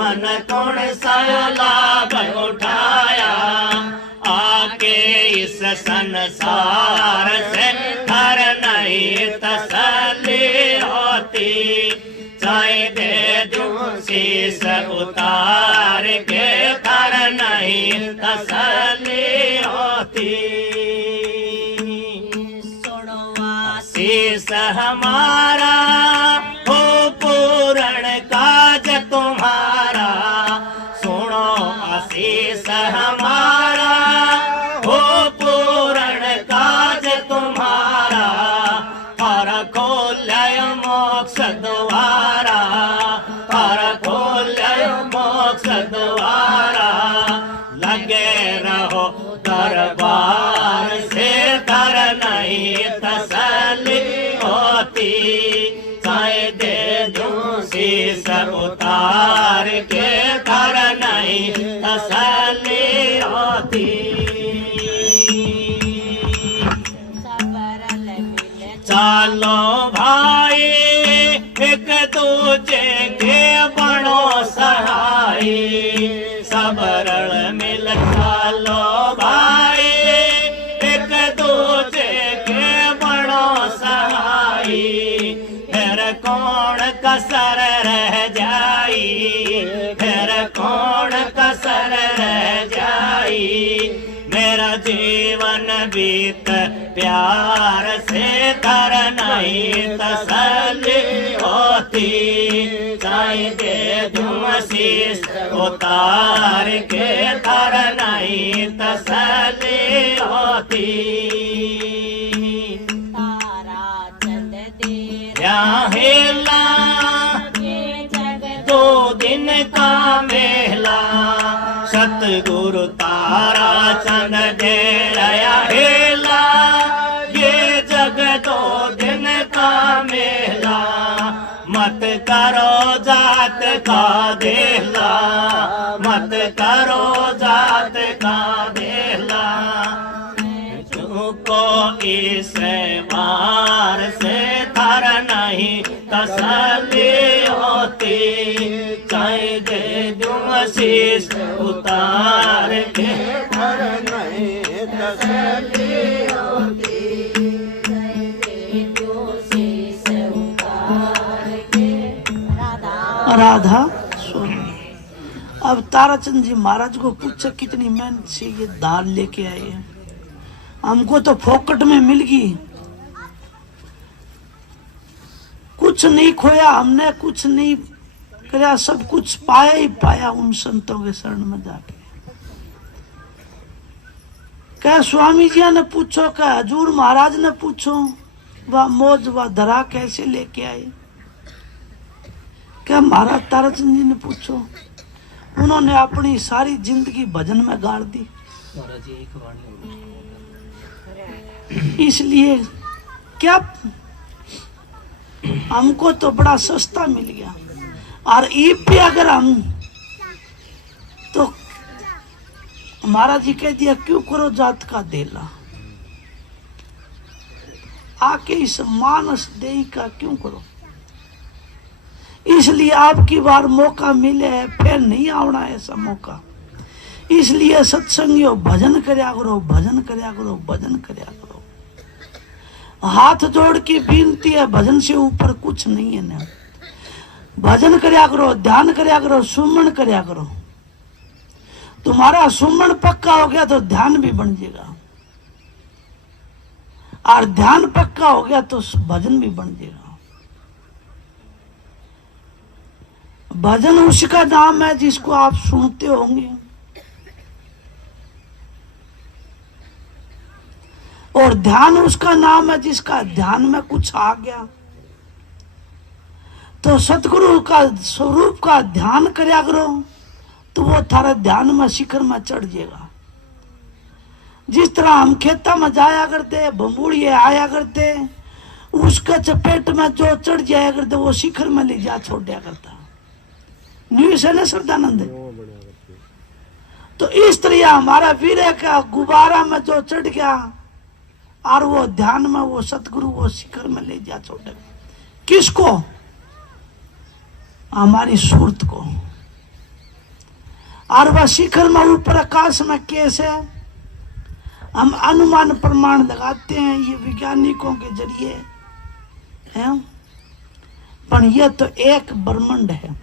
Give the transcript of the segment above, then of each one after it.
मन कौन सा लाभ उठाया, आके इस संसार से हर नहीं तसल्ली होती, चाहे दे दूं शीश उतार के हर नहीं तसल्ली होती। शीश हमारा हो पूर्ण काज तुम्हारा, सुनो आशीष हमारा हो पूर्ण काज तुम्हारा, हर खोलय मोक्ष द्वारा, हर खोलय मोक्ष द्वारा, लगे रहो दरबार से कर नहीं तसल्ली होती, चाहे दे दूं शीश उतार के कर नहीं तसल्ली होती। चलो भाई एक दूजे के बड़ो सहाई, सब रल मिल चलो भाई एक दूजे के बड़ो सहाई, फिर कौन कसर रह जाई, फिर कौन कसर रह जाई, मेरा जीवन बीत प्यार से कर नहीं तसल्ली होती, चाहे दे दूं शीश उतार के कर नहीं तसल्ली होती। तारा चंद तेरा हेला दो दिन का मेला, सतगुरु तारा चंद दे रया हेला, ये जग दो दिन का मेला, मत करो जात का देला, मत करो जात का देला, तुमको इस बार से थर नहीं तसल्ली होती, चाहे दे दूं शीश उतार के थर नहीं तसल्ली होती, चाहे दे दूं शीश उतार के। राधा स्वामी। अब ताराचंद जी महाराज को पूछा कितनी मेहनत से ये दाल लेके आए हैं, हमको तो फोकट में मिल गई, कुछ नहीं खोया हमने, कुछ नहीं कराया, सब कुछ पाया ही पाया उन संतों के शरण में जाके। क्या स्वामी जी ने पूछो, क्या हजूर महाराज ने पूछो, वह मौज वह धरा कैसे लेके आए, क्या महाराज ताराचंद जी ने पूछो, उन्होंने अपनी सारी जिंदगी भजन में गाड़ दी, इसलिए क्या हमको तो बड़ा सस्ता मिल गया। और ये भी अगर हम तो महाराज जी कह दिया क्यों करो जात का देला, आके इस मानस देही का क्यों करो। इसलिए आपकी बार मौका मिले है, फिर नहीं आवना ऐसा मौका, इसलिए सत्संगियों भजन करया करो, भजन करया करो, भजन करया करो। हाथ जोड़ की विनती है, भजन से ऊपर कुछ नहीं है ना। भजन करया करो, ध्यान करया करो, सुमन करया करो। तुम्हारा सुमन पक्का हो गया तो ध्यान भी बन जाएगा, और ध्यान पक्का हो गया तो भजन भी बन जाएगा। भजन उसका नाम है जिसको आप सुनते होंगे, और ध्यान उसका नाम है जिसका ध्यान में कुछ आ गया। तो सतगुरु का स्वरूप का ध्यान करया करो तो वो थारा ध्यान में शिखर में चढ़ जाएगा। जिस तरह हम खेता में जाया करते, बम्बूड़िए आया करते, उसका चपेट में जो चढ़ जाया करते वो शिखर में ले जा छोड़ दिया करता। न्यूज है ना श्रद्धानंद। तो इस तरह हमारा वीर का गुब्बारा में जो चढ़ गया और वो ध्यान में वो सतगुरु वो शिखर में ले जा छोड़े। किसको? हमारी सूरत को। और वह शिखर में ऊपर आकाश में कैसे हम अनुमान प्रमाण लगाते हैं, ये वैज्ञानिकों के जरिए है, पर यह तो एक ब्रह्मांड है,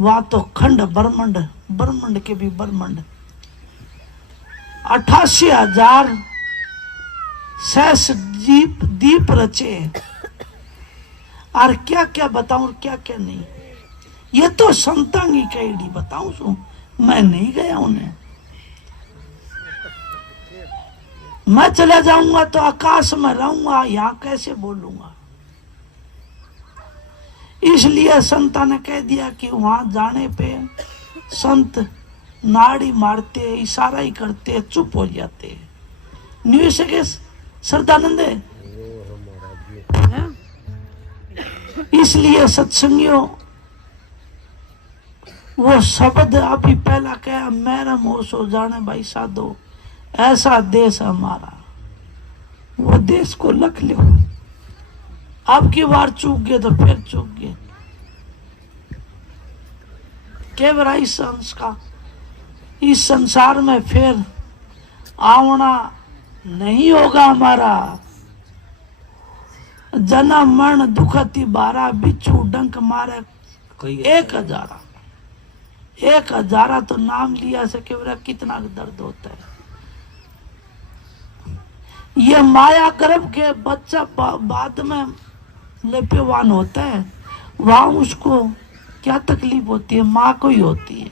वहां तो खंड ब्रह्मांड, ब्रह्मांड के भी ब्रह्मांड 88,000 सहस्र दीप रचे, और क्या क्या बताऊं क्या क्या नहीं। ये तो संतांगी कैडी बताऊं सो, मैं नहीं गया उन्हें। मैं चला जाऊंगा तो आकाश में रहूंगा, यहां कैसे बोलूंगा। इसलिए संता ने कह दिया कि वहां जाने पे संत नाड़ी मारते, इशारा ही करते, चुप हो जाते। न्यूज के श्रद्धानंद है? इसलिए सत्संगियों वो शब्द अभी पहला कहा, मेरा मोश हो जाने भाई साधो, ऐसा देश हमारा, वो देश को लख लो। अब की बार चूक गए तो फिर चूक गए। केवल इस संसार में फिर आवना नहीं होगा हमारा। जना मरण दुखती बारा, बिच्छू डंक मारे कोई 1,000 तो नाम लिया से केवल कितना दर्द होता है। ये माया गर्भ के बच्चा बाद में लेपेवान होता है, वहां उसको क्या तकलीफ होती है, माँ को ही होती है।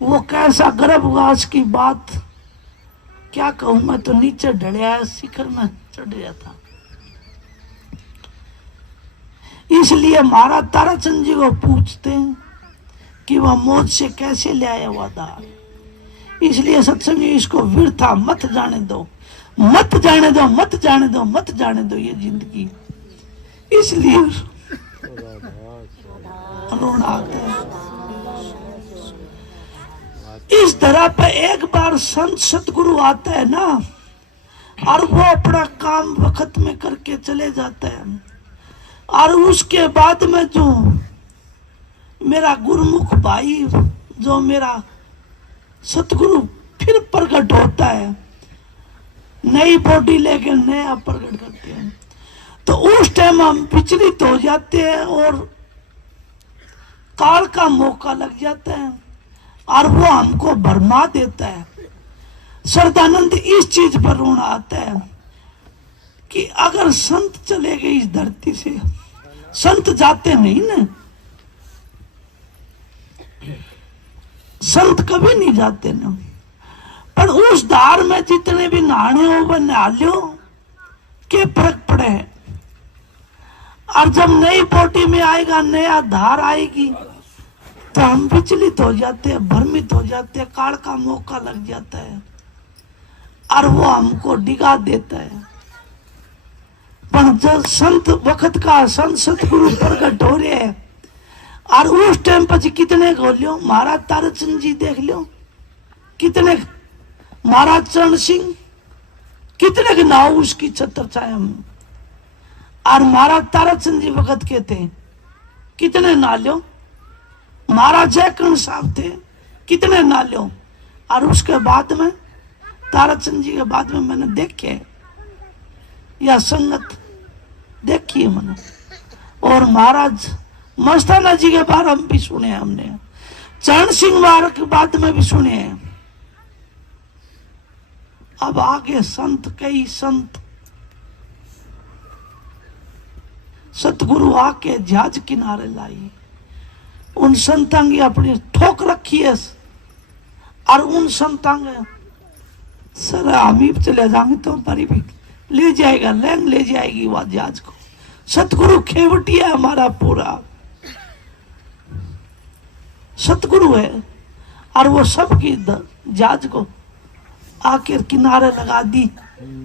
वो कैसा गर्भवास की बात क्या कहूं, मैं तो नीचे ढलिया शिखर में चढ़ गया था। इसलिए महाराज ताराचंद जी को पूछते हैं कि वह मौत से कैसे ले आया वादा। इसलिए सत्संग इसको व्यर्था मत जाने दो, मत जाने दो, मत जाने दो, मत जाने दो ये जिंदगी। इसलिए रोना आता है। इस तरह पे एक बार संत सतगुरु आता है ना, और वो अपना काम वक्त में करके चले जाता है, और उसके बाद में जो मेरा गुरुमुख भाई, जो मेरा सतगुरु फिर प्रकट होता है, नई बॉडी लेके नया प्रकट करते हैं, तो उस टाइम हम विचलित हो जाते हैं और काल का मौका लग जाता है, और वो हमको भरमा देता है। श्रद्धानंद इस चीज पर रोना आता है कि अगर संत चले गए इस धरती से, संत जाते नहीं ना, संत कभी नहीं जाते ना, पर उस धार में जितने भी नहाने हो वह नहा लो, के फर्क पड़े। और जब नई पोटी में आएगा, नया धार आएगी, तो हम विचलित हो जाते हैं, भ्रमित हो जाते हैं, काल का मौका लग जाता है और वो हमको डिगा देता है। पर जब संत वक्त का संत सतगुरु प्रकट हो रहे हैं, और उस टाइम पर कितने को लियो, महाराज ताराचंद जी देख लो, कितने महाराज चरण सिंह, कितने के नाव उसकी छत्र छाया में, और महाराज ताराचंद जी वक्त के थे, कितने ना लो। महाराज जयकर्ण साहब थे, कितने ना लो। और उसके बाद में ताराचंद जी के बाद में मैंने देखे या संगत देखी है मैंने, और महाराज मस्ताना जी के बारे में भी सुने हमने, चरण सिंह महाराज के बाद में भी सुने हैं। अब आगे संत, कई संत सतगुरु आके जहाज किनारे लाई, उन संतांगी अपनी ठोक रखी है, और उन संतांगे सर हम ही चले जाएंगे तो हमारी भी ले जाएगा, लैंग ले जाएगी वह जहाज को। सतगुरु खेवटी है हमारा पूरा, सतगुरु है, और वो सबकी जहाज को आकर किनारे लगा दी,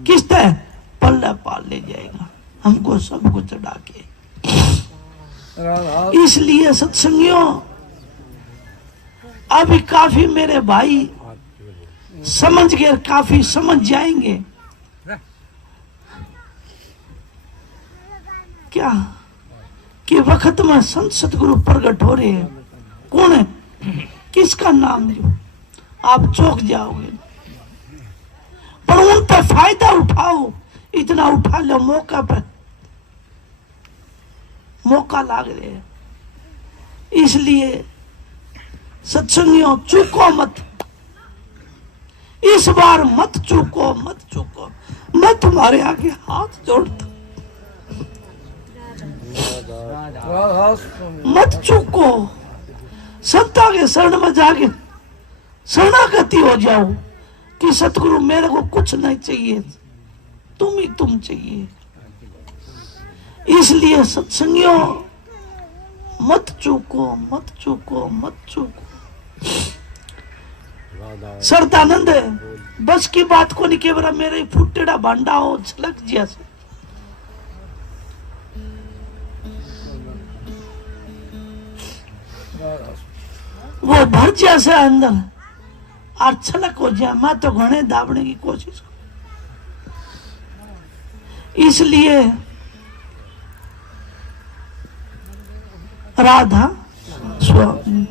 किस तरह पल्ले पार ले जाएगा हमको सबको चढ़ा के। इसलिए सत्संगियों अभी काफी मेरे भाई समझ गए, काफी समझ जाएंगे क्या कि वक्त में संत सतगुरु प्रकट हो रहे हैं, कौन है, किसका नाम लो, आप चौंक जाओगे। पर उन पर फायदा उठाओ, इतना उठा लो मौका पर, मौका लाग रहे हैं। इसलिए सत्संगियों चूको मत, इस बार मत चूको, मत चूको। मैं तुम्हारे आगे हाथ जोड़ता, मत चूको। संता के शरण में जाके शरणागति हो जाओ कि सतगुरु मेरे को कुछ नहीं चाहिए, तुम ही तुम चाहिए। इसलिए सत्संगियों मत चूको, मत चूको, मत चूको। सरदानंद बस की बात को नहीं के बरा मेरे फुटेड़ा भांडा हो छलक जिया से। वो भर जिया से अंदर और छलक हो जाए। मैं तो घने दाबने की कोशिश करूं। इसलिए राधा स्वामी